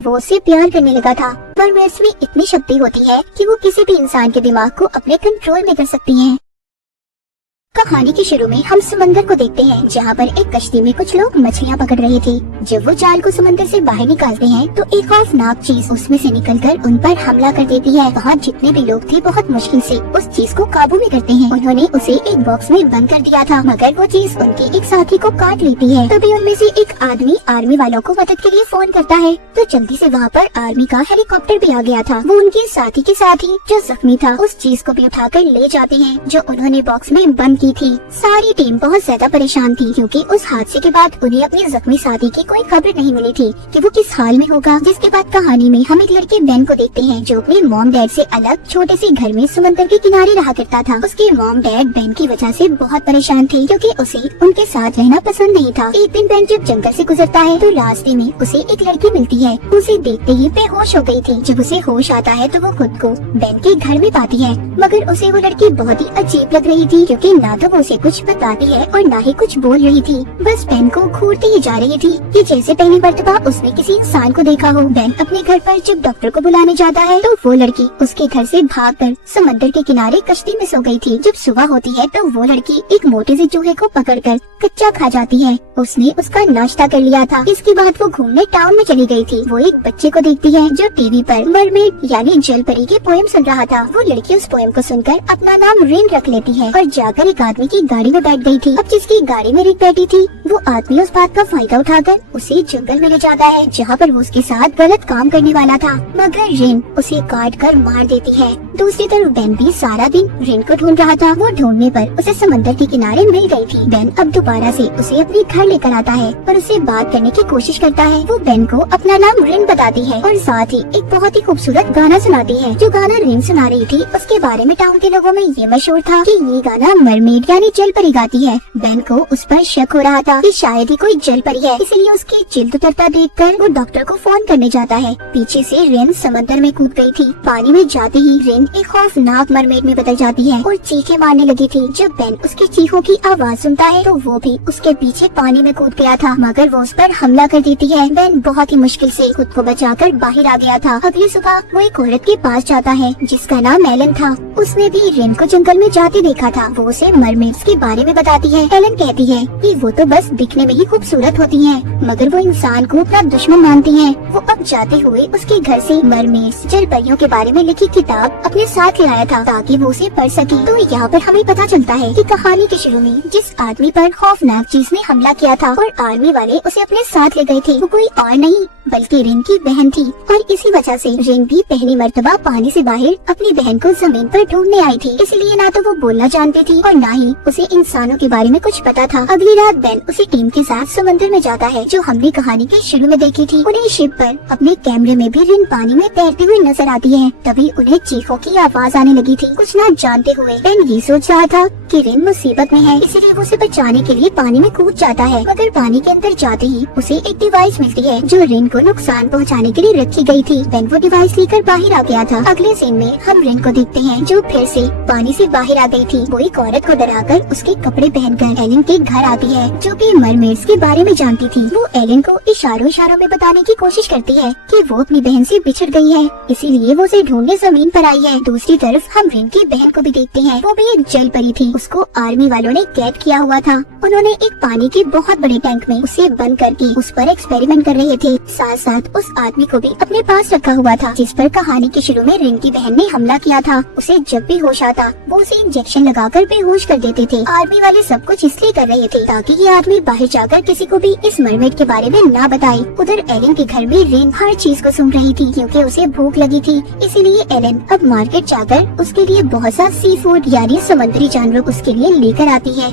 वो उसे प्यार करने लगा था। मरमेड्स में इतनी शक्ति होती है कि वो किसी भी इंसान के दिमाग को अपने कंट्रोल में कर सकती हैं। कहानी के शुरू में हम समंदर को देखते हैं, जहाँ पर एक कश्ती में कुछ लोग मछलियाँ पकड़ रहे थे। जब वो जाल को समंदर से बाहर निकालते हैं तो एक खौफनाक चीज उसमें से निकलकर उन पर हमला कर देती है। वहाँ जितने भी लोग थे बहुत मुश्किल से उस चीज को काबू में करते हैं। उन्होंने उसे एक बॉक्स में बंद कर दिया था, मगर वो चीज उनके एक साथी को काट लेती है। तभी उनमें से एक आदमी आर्मी वालों को मदद के लिए फोन करता है, तो जल्दी से वहाँ पर आर्मी का हेलीकॉप्टर भी आ गया था। वो उनके साथी के साथ ही जो जख्मी था उस चीज को भी उठाकर ले जाते हैं जो उन्होंने बॉक्स में बंद की थी। सारी टीम बहुत ज्यादा परेशान थी, क्योंकि उस हादसे के बाद उन्हें अपने जख्मी साथी की कोई खबर नहीं मिली थी कि वो किस हाल में होगा। जिसके बाद कहानी में हम एक लड़के बेन को देखते हैं, जो अपने मॉम डैड से अलग छोटे से घर में समंदर के किनारे रहा करता था। उसके मॉम डैड बेन की वजह से बहुत परेशान थे, क्योंकि उसे उनके साथ रहना पसंद नहीं था। एक दिन बेन जब जंगल से गुजरता है तो रास्ते में उसे एक लड़की मिलती है। उसे देखते ही बेहोश हो गई थी। जब उसे होश आता है तो वो खुद को बेन के घर में पाती है, मगर उसे वो लड़की बहुत ही अजीब लग रही थी, क्योंकि ना तो वो उसे कुछ बताती है और ना ही कुछ बोल रही थी। बस बेन को घूरती ही जा रही थी कि जैसे पहली मर्तबा उसने किसी इंसान को देखा हो। बेन अपने घर पर जब डॉक्टर को बुलाने जाता है तो वो लड़की उसके घर से भागकर समंदर के किनारे कश्ती में सो गई थी। जब सुबह होती है तो वो लड़की एक मोटे से चूहे को पकड़कर कच्चा खा जाती है। उसने उसका नाश्ता कर लिया था। इसके बाद वो घूमने टाउन में चली गई थी। वो एक बच्चे को देखती है जो टीवी पर मरमेड यानी जल परी के पोएम सुन रहा था। वो लड़की उस पोएम को सुनकर अपना नाम रिन रख लेती है और जाकर एक आदमी की गाड़ी में बैठ गई थी। अब जिसकी गाड़ी में रिन बैठी थी वो आदमी उस बात का फायदा उठाकर उसे जंगल में ले जाता है, जहाँ पर वो उसके साथ गलत काम करने वाला था, मगर रिन उसे काट कर मार देती है। दूसरी तरफ बेन भी सारा दिन रिन को ढूंढ रहा था। वो ढूंढने पर उसे समंदर के किनारे मिल गई थी। बेन अब दोबारा से उसे अपने घर लेकर आता है और उससे बात करने की कोशिश करता है। वो बेन को अपना नाम रिन बताती है और साथ ही एक बहुत ही खूबसूरत गाना सुनाती है। जो गाना रिन सुना रही थी उसके बारे में टाउन के लोगों में ये मशहूर था कि ये गाना मरमेड यानी जल परी गाती है। बेन को उस पर शक हो रहा था कि शायद ही कोई जल परी है, इसलिए उसकी जिल्द उतरता देखकर वो डॉक्टर को फोन करने जाता है। पीछे से रिन समंदर में कूद गई थी। पानी में जाते ही रिन एक खौफनाक मरमेड में बदल जाती है और चीखें मारने लगी थी। जब बेन उसके चीखों की आवाज सुनता है तो वो भी उसके पीछे पानी में कूद गया था, मगर वो उस पर हमला कर देती है। बेन बहुत ही मुश्किल से खुद को बचाकर बाहर आ गया था। अगली सुबह वो एक औरत के पास जाता है जिसका नाम एलन था। उसने भी रिन को जंगल में जाते देखा था। वो उसे मरमेड्स के बारे में बताती है। एलन कहती है कि वो तो बस दिखने में ही खूबसूरत होती हैं, मगर वो इंसान को अपना दुश्मन मानती हैं। वो अब जाते हुए उसके घर से मरमेड्स जल परियों के बारे में लिखी किताब अपने साथ ले आया था ताकि वो उसे पढ़ सके। तो यहाँ पर हमें पता चलता है कि कहानी के शुरू में जिस आदमी पर खौफनाक चीज ने हमला किया था और आर्मी वाले उसे अपने साथ ले गए थे, वो कोई और नहीं बल्कि रिन की बहन थी। और इसी वजह से रिन भी पहली मर्तबा पानी से बाहर अपनी बहन को जमीन पर ढूंढने आई थी। इसलिए ना तो वो बोलना जानती थी और ना ही उसे इंसानों के बारे में कुछ पता था। अगली रात बेन उसी टीम के साथ समंदर में जाता है जो हमने कहानी के शुरू में देखी थी। उन्हें शिप पर अपने कैमरे में भी रिन पानी में तैरती हुई नजर आती है। तभी उन्हें चीखों की आवाज आने लगी थी। कुछ न जानते हुए बेन ये सोच रहा था कि रिन मुसीबत में है, इसीलिए वो उसे बचाने के लिए पानी में कूद जाता है। मगर पानी के अंदर जाते ही उसे एक डिवाइस मिलती है जो रिन को नुकसान पहुंचाने के लिए रखी गई थी। बेन वो डिवाइस लेकर बाहर आ गया था। अगले सीन में हम रिन को देखते हैं जो फिर से पानी से बाहर आ गई थी। वो एक औरत को डराकर उसके कपड़े पहनकर एलन के घर आती है जो कि मरमेड्स के बारे में जानती थी। वो एलन को इशारों में बताने की कोशिश करती है कि वो अपनी बहन से बिछड़ गई है, इसीलिए वो उसे ढूंढने जमीन पर आई है। दूसरी तरफ हम रिन की बहन को भी देखते हैं। वो भी एक जल परी थी। उसको आर्मी वालों ने कैद किया हुआ था। उन्होंने एक पानी के बहुत बड़े टैंक में उसे बंद करके उस पर एक्सपेरिमेंट कर रहे थे। साथ साथ उस आदमी को भी अपने पास रखा हुआ था जिस पर कहानी के शुरू में रिन की बहन ने हमला किया था। उसे जब भी होश आता वो उसे इंजेक्शन लगाकर बेहोश कर देते थे। आर्मी वाले सब कुछ इसलिए कर रहे थे ताकि ये आदमी बाहर जाकर किसी को भी इस मरमेड के बारे में ना बताए। उधर एलन के घर में रिन हर चीज को सुन रही थी क्योंकि उसे भूख लगी थी। इसीलिए एलन अब मार्केट जाकर उसके लिए बहुत सा सी फूड यानी समुद्री जानवर उसके लिए लेकर आती है।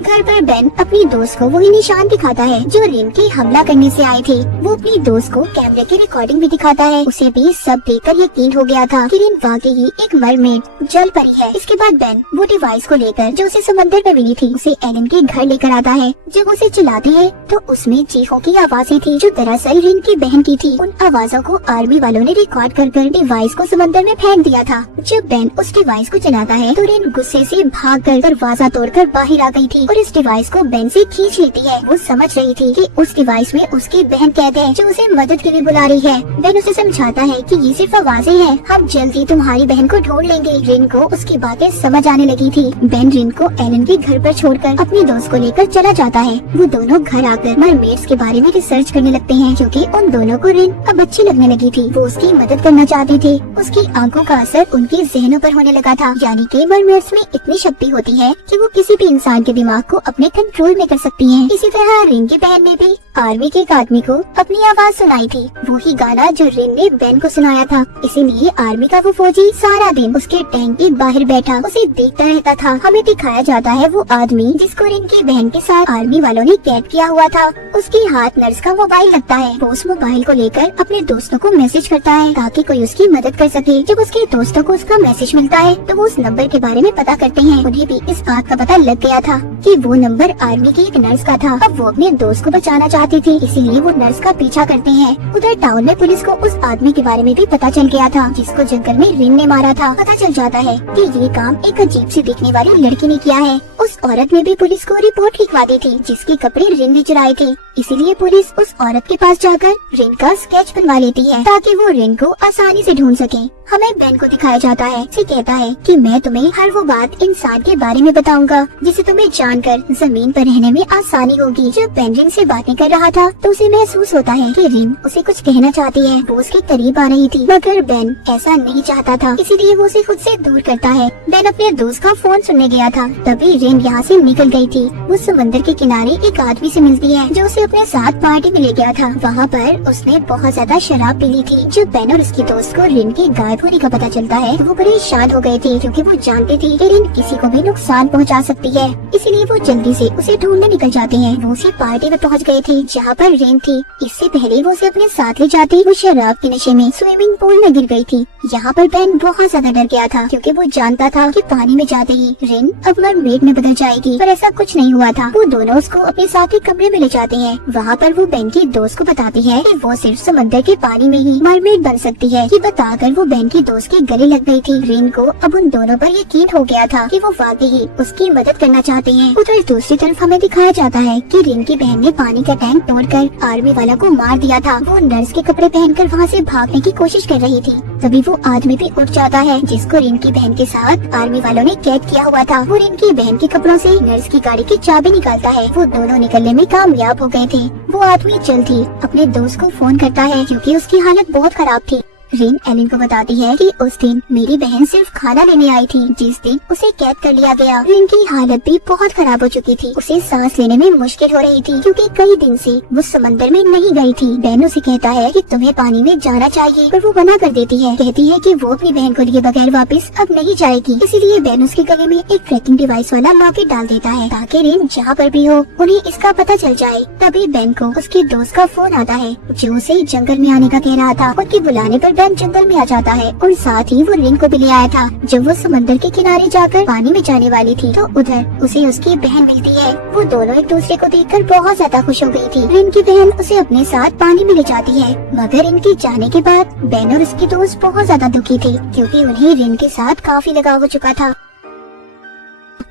घर पर बेन अपनी दोस्त को वही निशान दिखाता है जो रिन के हमला करने से आए थे। वो अपनी दोस्त को कैमरे की रिकॉर्डिंग भी दिखाता है। उसे भी सब देखकर यकीन हो गया था कि रिन वाकई ही एक मरमेड जल परी है। इसके बाद बेन वो डिवाइस को लेकर जो उसे समंदर में मिली थी उसे एलन के घर लेकर आता है। जब उसे चलाते हैं तो उसमें चीखों की आवाजें थी जो दरअसल रिन की बहन की थी। उन आवाजों को आर्मी वालों ने रिकॉर्ड कर डिवाइस को समंदर में फेंक दिया था। जब बेन उस डिवाइस को चलाता है तो रिन गुस्से से भागकर दरवाजा तोड़कर बाहर आ गई थी। और इस डिवाइस को बेन से खींच लेती है। वो समझ रही थी कि उस डिवाइस में उसकी बहन कैद है जो उसे मदद के लिए बुला रही है। बेन उसे समझाता है कि ये सिर्फ आवाजें हैं, हम जल्दी तुम्हारी बहन को ढूंढ लेंगे। रिन को उसकी बातें समझ आने लगी थी। बेन रिन को एलन के घर पर छोड़कर अपनी दोस्त को लेकर चला जाता है। वो दोनों घर आकर मरमेड्स के बारे में रिसर्च करने लगते हैं, क्योंकि उन दोनों को रिन अब अच्छी लगने लगी थी। वो उसकी मदद करना चाहते थे। उसकी आंखों का असर उनके जहनों पर होने लगा था, यानी कि मरमेड्स में इतनी शक्ति होती है कि वो किसी भी इंसान के दिमाग को अपने कंट्रोल में कर सकती हैं। इसी तरह रिन की बहन ने भी आर्मी के एक आदमी को अपनी आवाज सुनाई थी, वो ही गाना जो रिन ने बेन को सुनाया था। इसीलिए आर्मी का वो फौजी सारा दिन उसके टैंक के बाहर बैठा उसे देखता रहता था। हमें दिखाया जाता है वो आदमी जिसको रिन की बहन के साथ आर्मी वालों ने कैद किया हुआ था। उसके हाथ नर्स का मोबाइल लगता है। वो उस मोबाइल को लेकर अपने दोस्तों को मैसेज करता है ताकि कोई उसकी मदद कर सके। जब उसके दोस्तों को उसका मैसेज मिलता है तो वो उस नंबर के बारे में पता करते हैं। उन्हें भी इस बात का पता लग गया था कि वो नंबर आर्मी की एक नर्स का था। अब वो अपने दोस्त को बचाना चाहती थी, इसीलिए वो नर्स का पीछा करते हैं। उधर टाउन में पुलिस को उस आदमी के बारे में भी पता चल गया था जिसको जंगल में रिन ने मारा था। पता चल जाता है कि ये काम एक अजीब सी दिखने वाली लड़की ने किया है। उस औरत ने भी पुलिस को रिपोर्ट लिखवा दी थी जिसके कपड़े रिन ने चुराए थे। इसीलिए पुलिस उस औरत के पास जाकर रिन का स्केच बनवा लेती है ताकि वो रिन को आसानी से ढूंढ सके। हमें बेन को दिखाया जाता है। उसे कहता है कि मैं तुम्हें हर वो बात इंसान के बारे में बताऊंगा जिसे तुम्हें जानकर जमीन पर रहने में आसानी होगी। जब बेन रिन से बातें कर रहा था तो उसे महसूस होता है कि रिन उसे कुछ कहना चाहती है। वो उसके करीब आ रही थी, मगर बेन ऐसा नहीं चाहता था, इसीलिए वो उसे खुद से दूर करता है। बेन अपने दोस्त का फोन सुनने गया था, तभी रिन यहाँ से निकल गई थी। वो समंदर के किनारे एक आदमी से मिलती है जो उसे अपने साथ पार्टी में ले गया था। वहाँ पर उसने बहुत ज्यादा शराब पी ली थी। जब बेन और उसकी दोस्त को रिन के गायब होने का पता चलता है तो वो परेशान हो गए थे, क्योंकि वो जानते थे कि रिन किसी को भी नुकसान पहुँचा सकती है। इसीलिए वो जल्दी से उसे ढूंढने निकल जाते हैं। वो उसी पार्टी में पहुँच गए थे जहाँ पर रिन थी। इससे पहले वो उसे अपने साथ ले जाते वो शराब के नशे में स्विमिंग पूल में गिर गई थी। यहाँ पर बेन बहुत ज्यादा डर गया था, क्योंकि वो जानता था कि पानी में जाते ही रिन अब मरमेड में बदल जाएगी, पर ऐसा कुछ नहीं हुआ था। वो दोनों उसको अपने साथ एक कमरे में ले जाते हैं। वहाँ पर वो बेन की दोस्त को बताती है कि वो सिर्फ समंदर के पानी में ही मरमेड बन सकती है। ये बताकर वो बेन की दोस्त के गले लग गई थी। रिन को अब उन दोनों पर यकीन हो गया था कि वो वाकई ही उसकी मदद करना चाहते हैं। उधर दूसरी तरफ हमें दिखाया जाता है कि रिन की बहन ने पानी का टैंक तोड़कर आर्मी वाला को मार दिया था। वो नर्स के कपड़े पहनकर वहाँ से भागने की कोशिश कर रही थी। तभी वो आदमी भी उठ जाता है जिसको रिन की बहन के साथ आर्मी वालों ने कैद किया हुआ था। वो रिन की बहन के कपड़ों से नर्स की गाड़ी की चाबी निकालता है। वो दोनों निकलने में कामयाब हो गए थे। वो आदमी जल्द ही अपने दोस्त को फोन करता है क्योंकि उसकी हालत बहुत खराब थी। रिन एलन को बताती है कि उस दिन मेरी बहन सिर्फ खाना लेने आई थी जिस दिन उसे कैद कर लिया गया। रिन की हालत भी बहुत खराब हो चुकी थी। उसे सांस लेने में मुश्किल हो रही थी क्योंकि कई दिन से वो समंदर में नहीं गई थी। बेन उसे कहता है कि तुम्हें पानी में जाना चाहिए, पर वो मना कर देती है। कहती है कि वो अपनी बहन को लिए बगैर वापस अब नहीं जाएगी। इसीलिए बेन उसके गले में एक ट्रैकिंग डिवाइस वाला लॉकेट डाल देता है ताकि रिन जहाँ पर भी हो उन्हें इसका पता चल जाए। तभी बेन को उसके दोस्त का फोन आता है जो उसे जंगल में आने का कह रहा था। उनके बुलाने पर बेन जंगल में आ जाता है और साथ ही वो रिन को भी ले आया था। जब वो समंदर के किनारे जाकर पानी में जाने वाली थी तो उधर उसे उसकी बहन मिलती है। वो दोनों एक दूसरे को देखकर बहुत ज्यादा खुश हो गई थी। रिन की बहन उसे अपने साथ पानी में ले जाती है, मगर इनके जाने के बाद बेन और उसकी दोस्त बहुत ज्यादा दुखी थी क्योंकि उन्हें रिन के साथ काफी लगाव हो चुका था।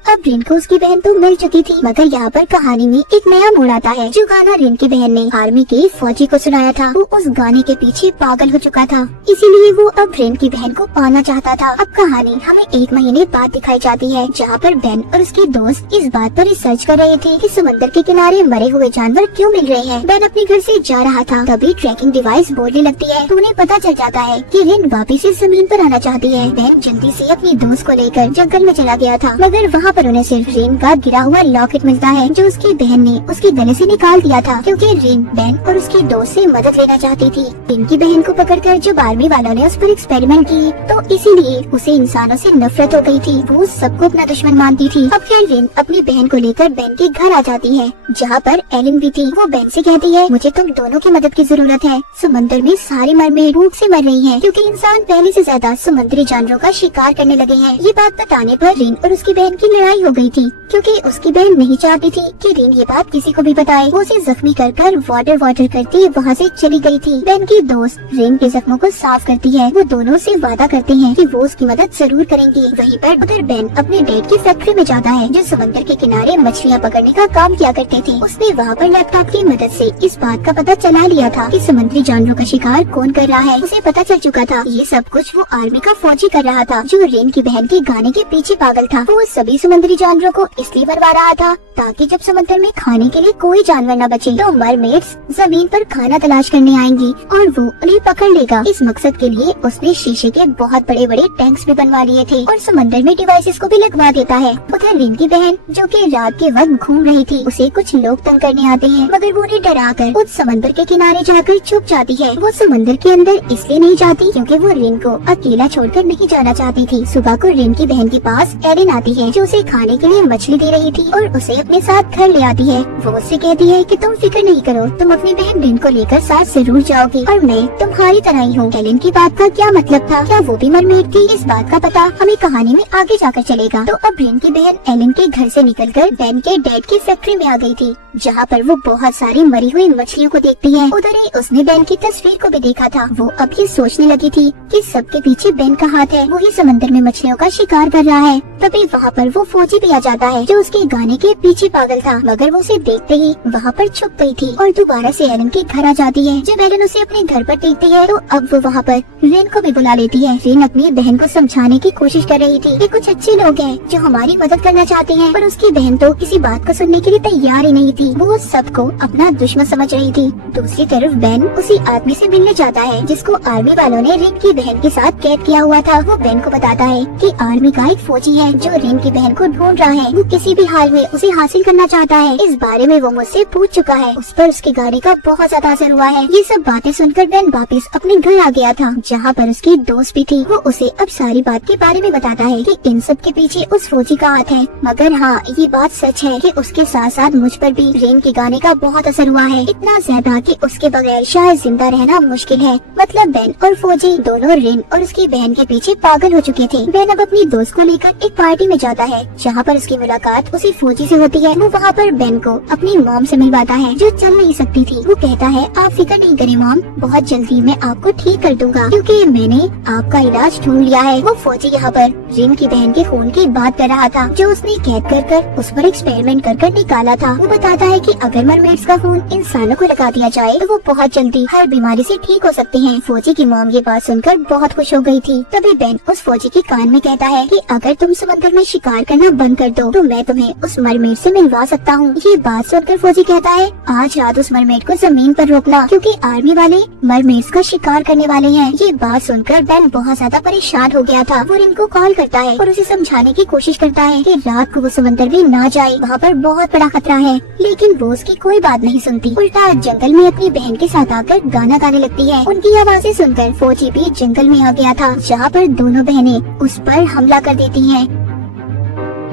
अब रिन को उसकी बहन तो मिल चुकी थी, मगर यहाँ पर कहानी में एक नया मोड़ आता है। जो गाना रिन की बहन ने आर्मी के फौजी को सुनाया था वो उस गाने के पीछे पागल हो चुका था, इसीलिए वो अब रिन की बहन को पाना चाहता था। अब कहानी हमें 1 महीने बाद दिखाई जाती है जहाँ पर बेन और उसके दोस्त इस बात पर रिसर्च कर रहे थे कि समंदर के किनारे मरे हुए जानवर क्यों मिल रहे हैं। बेन अपने घर से जा रहा था, तभी ट्रैकिंग डिवाइस बोलने लगती है तो उन्हें पता चल जाता है कि रिन वापिस इस जमीन पर आना चाहती है। बेन जल्दी से अपनी दोस्त को लेकर जंगल में चला गया था, मगर वहाँ पर उन्हें सिर्फ रिन का गिरा हुआ लॉकेट मिलता है जो उसकी बहन ने उसके गले से निकाल दिया था, क्योंकि रिन बेन और उसकी दोस्त से मदद लेना चाहती थी। रिन की बहन को पकड़कर जब आर्मी वालों ने उस पर एक्सपेरिमेंट की तो इसीलिए उसे इंसानों से नफरत हो गई थी। वो सबको अपना दुश्मन मानती थी। अब फिर रिन अपनी बहन को लेकर बेन के घर आ जाती है जहाँ पर एलन भी थी। वो बेन से कहती है मुझे तुम दोनों की मदद की जरूरत है। समंदर में सारे मरमेड भूख से मर रही हैं क्योंकि इंसान पहले से ज्यादा समुद्री जानवरों का शिकार करने लगे हैं। ये बात बताने पर रिन और उसकी बहन की लड़ाई लड़ाई हो गई थी क्योंकि उसकी बहन नहीं चाहती थी कि रेन ये बात किसी को भी बताए। वो उसे जख्मी कर वाटर करती वहाँ से चली गई थी। बेन की दोस्त रेन के जख्मों को साफ करती है। वो दोनों से वादा करते हैं कि वो उसकी मदद जरूर करेंगे। वहीं पर उधर बेन अपने डैड की फैक्ट्री में जाता है जो समंदर के किनारे मछलियाँ पकड़ने का काम किया करते थे। उसने वहाँ पर लैपटॉप की मदद से इस बात का पता चला लिया था कि समुद्री जानवरों का शिकार कौन कर रहा है। उसे पता चल चुका था ये सब कुछ वो आर्मी का फौजी कर रहा था जो रेन की बहन के गाने के पीछे पागल था। वो सभी समुद्री जानवरों को इसलिए मरवा रहा था ताकि जब समुद्र में खाने के लिए कोई जानवर न बचे तो मरमेड्स जमीन पर खाना तलाश करने आएंगी और वो उन्हें पकड़ लेगा। इस मकसद के लिए उसने शीशे के बहुत बड़े बड़े टैंक्स भी बनवा लिए थे और समंदर में डिवाइसेस को भी लगवा देता है। उधर रेन की बहन जो कि रात के वक्त घूम रही थी उसे कुछ लोग तंग करने आते हैं मगर वो उन्हें डराकर उस समंदर के किनारे जाकर छुप जाती है। वो समंदर के अंदर इसलिए नहीं जाती क्योंकि वो रेन को अकेला छोड़कर नहीं जाना चाहती थी। सुबह को रेन की बहन के पास एरिन आती है जो उसे खाने के लिए मछली दे रही थी और उसे अपने साथ घर ले आती है। वो उससे कहती है कि तुम फिक्र नहीं करो, तुम अपनी बहन रेन को लेकर साथ जरूर जाओगी और मैं तुम्हारी तरह ही हूँ। एलिन की बात का क्या मतलब था? क्या वो भी मरमेड थी? इस बात का पता हमें कहानी में आगे जाकर चलेगा। तो अब रेन की बहन एलिन के घर से निकलकर बेन के डैड की फैक्ट्री में आ गई थी जहाँ पर वो बहुत सारी मरी हुई मछलियों को देखती है। उधर ही उसने बेन की तस्वीर को भी देखा था। वो अब ये सोचने लगी थी कि सबके पीछे बेन का हाथ है, वो ही समंदर में मछलियों का शिकार कर रहा है। तभी वहाँ पर वो फौजी भी आ जाता है जो उसके गाने के पीछे पागल था मगर वो उसे देखते ही वहाँ पर छुप गई थी और दोबारा से एलन के घर आ जाती है। जब एलन उसे अपने घर पर देखती है तो अब वो वहाँ पर रेन को भी बुला लेती है। रेन अपनी बहन को समझाने की कोशिश कर रही थी कि कुछ अच्छे लोग हैं जो हमारी मदद करना चाहते हैं, पर उसकी बहन तो किसी बात को सुनने के लिए तैयार ही नहीं थी। वो सबको अपना दुश्मन समझ रही थी। दूसरी तरफ बेन उसी आदमी से मिलने जाता है जिसको आर्मी वालों ने रेन की बहन के साथ कैद किया हुआ था। वो बेन को बताता है कि आर्मी का एक फौजी है जो रेन की बहन को ढूंढ रहा है। वो किसी भी हाल में उसे हासिल करना चाहता है। इस बारे में वो मुझसे पूछ चुका है। उस पर उसके गाने का बहुत ज्यादा असर हुआ है। ये सब बातें सुनकर बेन वापस अपने घर आ गया था जहाँ पर उसकी दोस्त भी थी। वो उसे अब सारी बात के बारे में बताता है कि इन सब के पीछे उस फौजी का हाथ है, मगर हाँ ये बात सच है कि उसके साथ साथ मुझ पर भी रेन के गाने का बहुत असर हुआ है, इतना ज्यादा कि उसके बगैर शायद जिंदा रहना मुश्किल है। मतलब बेन और फौजी दोनों रेन और उसकी बहन के पीछे पागल हो चुके थे। बेन अब अपनी दोस्त को लेकर एक पार्टी में जाता है जहाँ पर उसकी मुलाकात उसी फौजी से होती है। वो वहाँ पर बेन को अपनी मॉम से मिलवाता है जो चल नहीं सकती थी। वो कहता है आप फिक्र नहीं करें मॉम, बहुत जल्दी मैं आपको ठीक कर दूंगा क्योंकि मैंने आपका इलाज ढूंढ लिया है। वो फौजी यहाँ पर रेन की बहन के खून की बात कर रहा था जो उसने कैद कर उस पर एक्सपेरिमेंट कर निकाला था। वो बताता है कि अगर मरमेड्स का खून इंसानों को लगा दिया जाए तो वो बहुत जल्दी हर बीमारी से ठीक हो सकते हैं। फौजी की मॉम ये बात सुनकर बहुत खुश हो गई थी। तभी बेन उस फौजी के कान में कहता है कि अगर तुम समंदर में शिकार करना बंद कर दो तो मैं तुम्हें उस मरमेड से मिलवा सकता हूँ। ये बात सुनकर फौजी कहता है आज रात उस मरमेड को जमीन पर रोकना क्योंकि आर्मी वाले मरमेड्स का शिकार करने वाले हैं। ये बात सुनकर बेन बहुत ज्यादा परेशान हो गया था। वो रिन को कॉल करता है और उसे समझाने की कोशिश करता है कि रात को वो समंदर में ना जाए, वहाँ पर बहुत बड़ा खतरा है, लेकिन वो उसकी कोई बात नहीं सुनती। उल्टा जंगल में अपनी बहन के साथ आकर गाना गाने लगती है। उनकी आवाज़ें सुनकर फौजी भी जंगल में आ गया था जहाँ पर दोनों बहनें उस पर हमला कर देती हैं।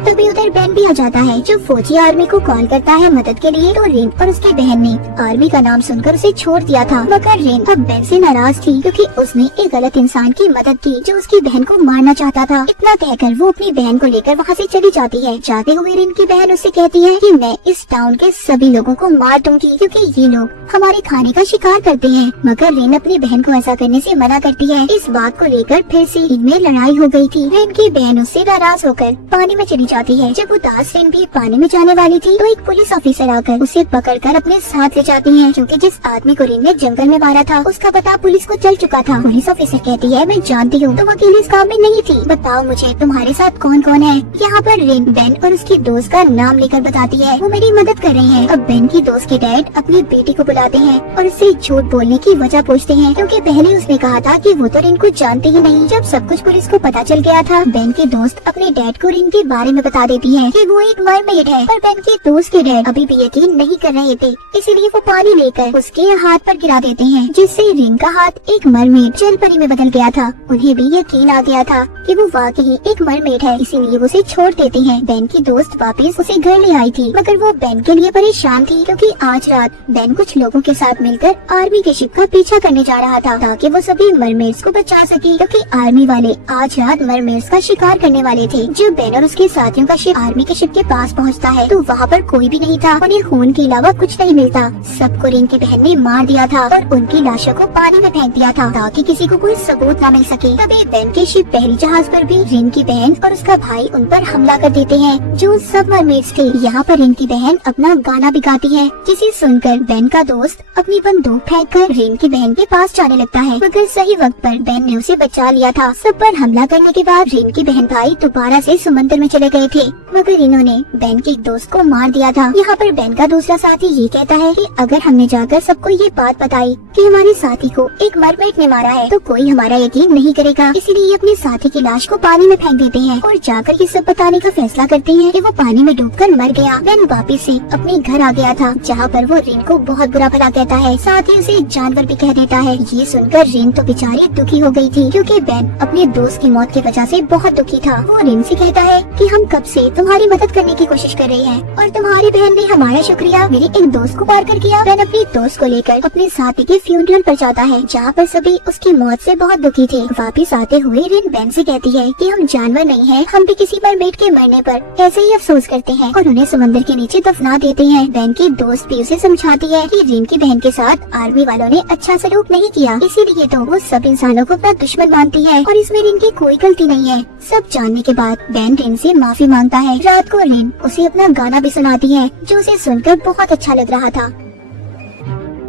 तभी उधर बेन भी आ जाता है जो फौजी आर्मी को कॉल करता है मदद के लिए। तो रेन और उसकी बहन ने आर्मी का नाम सुनकर उसे छोड़ दिया था मगर रेन अब बेन से नाराज थी क्योंकि उसने एक गलत इंसान की मदद की जो उसकी बहन को मारना चाहता था। इतना कहकर वो अपनी बहन को लेकर वहाँ से चली जाती है। जाते हुए रेन की बहन उससे कहती है कि मैं इस टाउन के सभी लोगों को मार दूंगी क्योंकि ये लोग हमारे खाने का शिकार करते हैं, मगर रेन अपनी बहन को ऐसा करने से मना करती है। इस बात को लेकर फिर से इनमें लड़ाई हो गई थी। रेन की बहन उससे नाराज होकर पानी में चली जाती है। जब उदास रेन भी पानी में जाने वाली थी तो एक पुलिस ऑफिसर आकर उसे पकड़कर अपने साथ ले जाती है क्योंकि जिस आदमी को रेन ने जंगल में मारा था उसका पता पुलिस को चल चुका था। पुलिस ऑफिसर कहती है मैं जानती हूँ तुम अकेले इस काम में नहीं थी, बताओ मुझे तुम्हारे साथ कौन कौन है। यहाँ पर रेन बेन और उसकी दोस्त का नाम लेकर बताती है वो मेरी मदद कर रही है। अब बेन की दोस्त के डैड अपनी बेटी को बुलाते हैं और उससे झूठ बोलने की वजह पूछते हैं क्योंकि पहले उसने कहा था कि वो तो रेन को जानते ही नहीं। जब सब कुछ पुलिस को पता चल गया था बेन की दोस्त अपने डैड को रेन के बारे में बता देती है कि वो एक मरमेड है, पर बेन के दोस्त के डैड अभी भी यकीन नहीं कर रहे थे, इसीलिए वो पानी लेकर उसके हाथ पर गिरा देते हैं जिससे रेन का हाथ एक मरमेड जल परी में बदल गया था। उन्हें भी यकीन आ गया था कि वो वाकई एक मरमेड है, इसीलिए वो उसे छोड़ देते हैं। बेन की दोस्त वापस उसे घर ले आई थी मगर वो बेन के लिए परेशान थी क्योंकि आज रात बेन कुछ लोगों के साथ मिलकर आर्मी के शिप का पीछा करने जा रहा था ताकि वो सभी मरमेड्स को बचा सके क्योंकि आर्मी वाले आज रात मरमेड्स का शिकार करने वाले थे जो बेन और उसके साथ साथियों का शिप आर्मी के शिप के पास पहुंचता है तो वहाँ पर कोई भी नहीं था। उन्हें खून के अलावा कुछ नहीं मिलता। सबको रिन की बहन ने मार दिया था और उनकी लाशों को पानी में फेंक दिया था ताकि किसी को कोई सबूत न मिल सके। तभी बेन के शिप पहली जहाज पर भी रिन की बहन और उसका भाई उन पर हमला कर देते हैं जो सब मरमेड्स थे। यहाँ पर रिन की बहन अपना गाना भी गाती है जिसे सुनकर बेन का दोस्त अपनी बंदूक फेंककर रिन की बहन के पास जाने लगता है, मगर सही वक्त पर बेन ने उसे बचा लिया था। सब पर हमला करने के बाद रिन की बहन भाई दोबारा से समंदर में चले गए थे, मगर इन्होंने बेन के एक दोस्त को मार दिया था। यहाँ पर बेन का दूसरा साथी ये कहता है कि अगर हमने जाकर सबको ये बात बताई कि हमारे साथी को एक मरमेड ने मारा है तो कोई हमारा यकीन नहीं करेगा, इसीलिए अपने साथी की लाश को पानी में फेंक देते हैं और जाकर ये सब बताने का फैसला करते हैं कि वो पानी में डूबकर मर गया। बेन वापिस से अपने घर आ गया था जहाँ पर वो रिन को बहुत बुरा भला कहता है, साथ ही उसे जानवर भी कह देता है। ये सुनकर रिन तो बेचारी दुखी हो गई थी क्योंकि बेन अपने दोस्त की मौत की वजह से बहुत दुखी था। वो रिन से कहता है कि हम कब से तुम्हारी मदद करने की कोशिश कर रहे हैं और तुम्हारी बहन ने हमारा शुक्रिया मेरे एक दोस्त को मार कर किया। बेन अपने दोस्त को लेकर अपने साथी के फ्यूनरल पर जाता है जहाँ पर सभी उसकी मौत से बहुत दुखी थे। वापिस आते हुए रिन बेन से कहती है कि हम जानवर नहीं हैं, हम भी किसी मरमेड के मरने पर ऐसे ही अफसोस करते हैं और उन्हें समंदर के नीचे दफना देते हैं। बेन की दोस्त भी उसे समझाती है कि रिन की बहन के साथ आर्मी वालों ने अच्छा सलूक नहीं किया, इसीलिए तो वो सब इंसानों को अपना दुश्मन मानती है और इसमें रिन की कोई गलती नहीं है। सब जानने के बाद बेन रिन से माफी मांगता है। रात को रिन उसे अपना गाना भी सुनाती है जो उसे सुनकर बहुत अच्छा लग रहा था।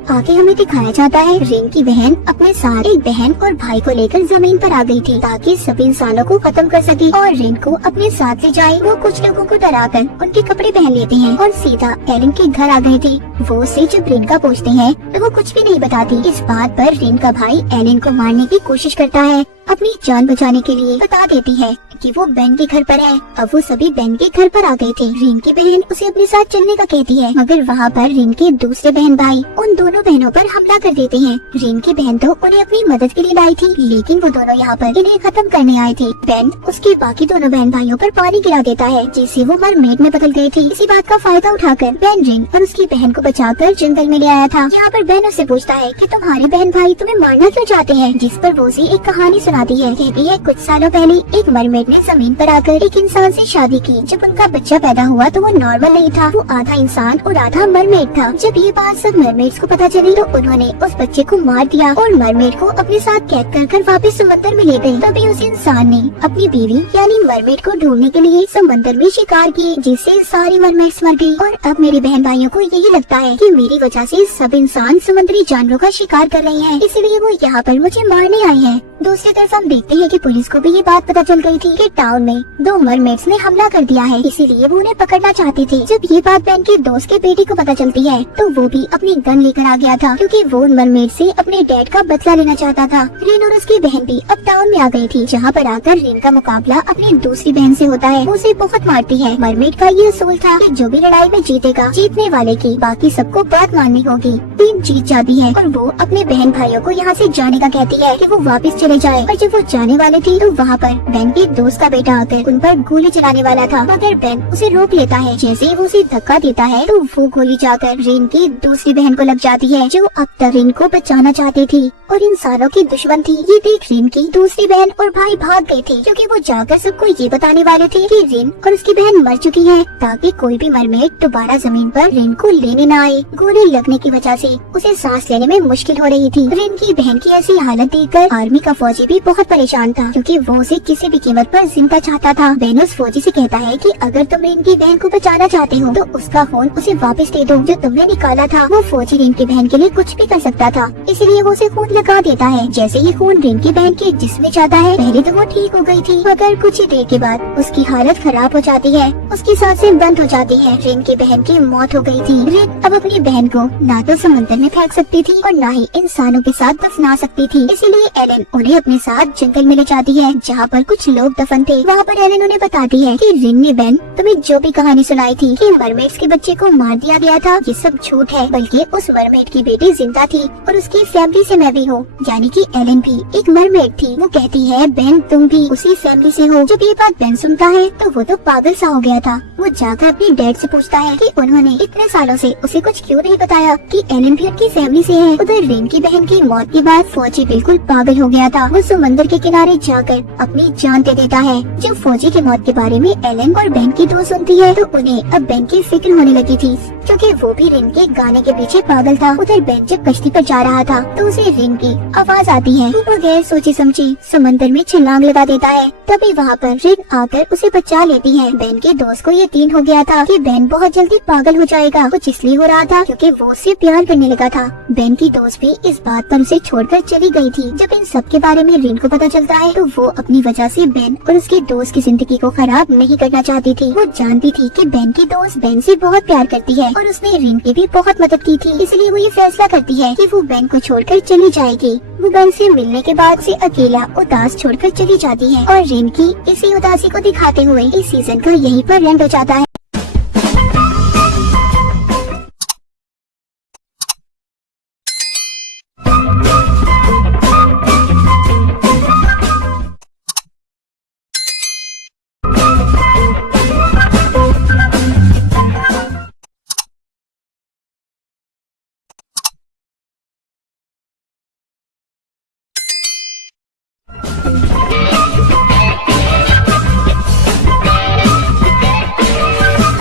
आगे हमें दिखाया जाता है रिन की बहन अपने साथ एक बहन और भाई को लेकर जमीन पर आ गई थी ताकि सभी इंसानों को खत्म कर सके और रिन को अपने साथ ले जाए। वो कुछ लोगों को डराकर उनके कपड़े पहन लेते हैं और सीधा एलन के घर आ गए थे। वो उसे जब रिन का पूछते हैं तो वो कुछ भी नहीं बताती। इस बात पर रिन का भाई एलन को मारने की कोशिश करता है। अपनी जान बचाने के लिए बता देती है कि वो बेन के घर पर है। अब वो सभी बेन के घर पर आ गए थे। रिन की बहन उसे अपने साथ चलने का कहती है, मगर वहाँ पर रिन के दूसरे बहन भाई उन दोनों बहनों पर हमला कर देते हैं। रिन की बहन तो उन्हें अपनी मदद के लिए लाई थी, लेकिन वो दोनों यहाँ पर इन्हें खत्म करने आए थे। बेन उसके बाकी दोनों बहन भाइयों पर पानी गिरा देता है जिससे वो मरमेड में बदल गए थे। इसी बात का फायदा उठाकर बेन रिन और उसकी बहन को बचाकर जंगल में ले आया था। यहाँ पर बेन उससे पूछता है कि तुम्हारे बहन भाई तुम्हें मारना क्यों चाहते हैं, जिस पर वो उसे एक कहानी सुनाती है। कहती है कुछ सालों पहले एक मरमेड ने जमीन पर आकर एक इंसान से शादी की। जब उनका बच्चा पैदा हुआ तो वो नॉर्मल नहीं था, वो आधा इंसान और आधा मरमेड था। जब ये बात सब मरमेड्स को पता चली तो उन्होंने उस बच्चे को मार दिया और मरमेड को अपने साथ कैद कर वापस समंदर में ले गए। तभी उस इंसान ने अपनी बीवी यानी मरमेड को ढूंढने के लिए समंदर में शिकार किए, जिससे सारी मरमेड्स मर गई। और अब मेरे बहन भाइयों को यही लगता है कि मेरी वजह से सब इंसान समुद्री जानवरों का शिकार कर रहे हैं, इसलिए वो यहाँ पर मुझे मारने आए हैं। दूसरी तरफ हम देखते हैं कि पुलिस को भी ये बात पता चल गई थी कि टाउन में 2 मरमेड्स ने हमला कर दिया है, इसीलिए वो उन्हें पकड़ना चाहते थे। जब ये बात बेन के दोस्त के बेटे को पता चलती है तो वो भी अपनी गन लेकर आ गया था क्योंकि वो मरमेड से अपने डैड का बदला लेना चाहता था। रिन और उसकी बहन भी अब टाउन में आ गई थी, जहाँ पर आकर रिन का मुकाबला अपनी दूसरी बहन से होता है। वो उसे बहुत मारती है। मरमेड का ये असूल था कि जो भी लड़ाई में जीतेगा, जीतने वाले की बाकी सबको बात माननी होगी। टीम जीत जाती है और वो अपने बहन भाइयों को यहाँ से जाने का कहती है कि वो वापस चले जाए। और जब वो जाने वाले थे तो वहाँ पर बेन के दोस्त का बेटा आकर उन पर गोली चलाने वाला था, मगर बेन उसे रोक लेता है। जैसे ही वो उसे धक्का देता है तो वो गोली जाकर रिन की दूसरी बहन को लग जाती है, जो अब तक रिन को बचाना चाहती थी और इंसानों की दुश्मन थी। ये देख रिन की दूसरी बहन और भाई भाग गए थे क्योंकि वो जाकर सबको ये बताने वाले थे कि रिन और उसकी बहन मर चुकी है, ताकि कोई भी मरमेड दोबारा जमीन पर रिन को लेने न आए। गोली लगने की वजह से उसे सांस लेने में मुश्किल हो रही थी। रिन की बहन की ऐसी हालत देखकर आर्मी का फौजी भी बहुत परेशान था क्योंकि वो उसे किसी भी कीमत पर जिंदा चाहता था। बेन उस फौजी से कहता है कि अगर तुम रिन की बहन को बचाना चाहते हो तो उसका खून उसे वापस दे दो जो तुमने निकाला था। वो फौजी रिन की बहन के लिए कुछ भी कर सकता था, इसलिए वो उसे खून लगा देता है। जैसे ही खून रिन की बहन के जिस्म में जाता है, पहले तो वो ठीक हो गई थी, मगर कुछ ही देर के बाद उसकी हालत खराब हो जाती है, उसकी सांसें बंद हो जाती है। रिन की बहन की मौत हो गई थी। रिन अब अपनी बहन को ना तो समंदर में फेंक सकती थी और ना ही इंसानों के साथ दफना सकती थी, इसीलिए एलन उन्हें अपने साथ जंगल में ले जाती है जहाँ पर कुछ लोग दफन थे। वहाँ पर एलन उन्हें बताती है कि रिन ने बेन तुम्हें जो भी कहानी सुनाई थी कि मरमेड्स के बच्चे को मार दिया गया था, ये सब झूठ है, बल्कि उस मरमेड की बेटी जिंदा थी और उसकी फैमिली से मैं भी हूँ, यानी कि एलन भी एक मरमेड थी। वो कहती है बेन तुम भी उसी फैमिली से हो। जब ये बात बेन सुनता है तो वो तो पागल सा हो गया था। वो जाकर अपनी डैड से पूछता है कि उन्होंने इतने सालों से उसे कुछ क्यों नहीं बताया कि एलन भी उनकी फैमिली से है। उधर रिन की बहन की मौत के बाद फौजी बिल्कुल पागल हो गया था। वो समंदर के किनारे जाकर अपनी जान दे देता होता है। जब फौजी की मौत के बारे में एलन और बेन की दोस्त सुनती है तो उन्हें अब बेन की फिक्र होने लगी थी, क्योंकि वो भी रिन के गाने के पीछे पागल था। उधर बेन जब कश्ती पर जा रहा था तो उसे रिन की आवाज आती है। वो बगैर सोचे समझे समंदर में छलांग लगा देता है। तभी वहाँ पर रिन आकर उसे बचा लेती है। बेन के दोस्त को यकीन हो गया था कि बेन बहुत जल्दी पागल हो जाएगा, कुछ इसलिए हो रहा था क्योंकि वो उससे प्यार करने लगा था। बेन की दोस्त भी इस बात पर उसे छोड़कर चली गई थी। जब इन सब के बारे में रिन को पता चलता है तो वो अपनी वजह से बेन और उसके दोस्त की जिंदगी को खराब नहीं करना चाहती थी। वो जानती थी कि बेन की दोस्त बेन से बहुत प्यार करती है और उसने रिन की भी बहुत मदद की थी, इसलिए वो ये फैसला करती है कि वो बेन को छोड़कर चली जाएगी। वो बेन से मिलने के बाद से अकेला उदास छोड़कर चली जाती है और रिन की इसी उदासी को दिखाते हुए इस सीजन का यहीं पर एंड हो जाता है।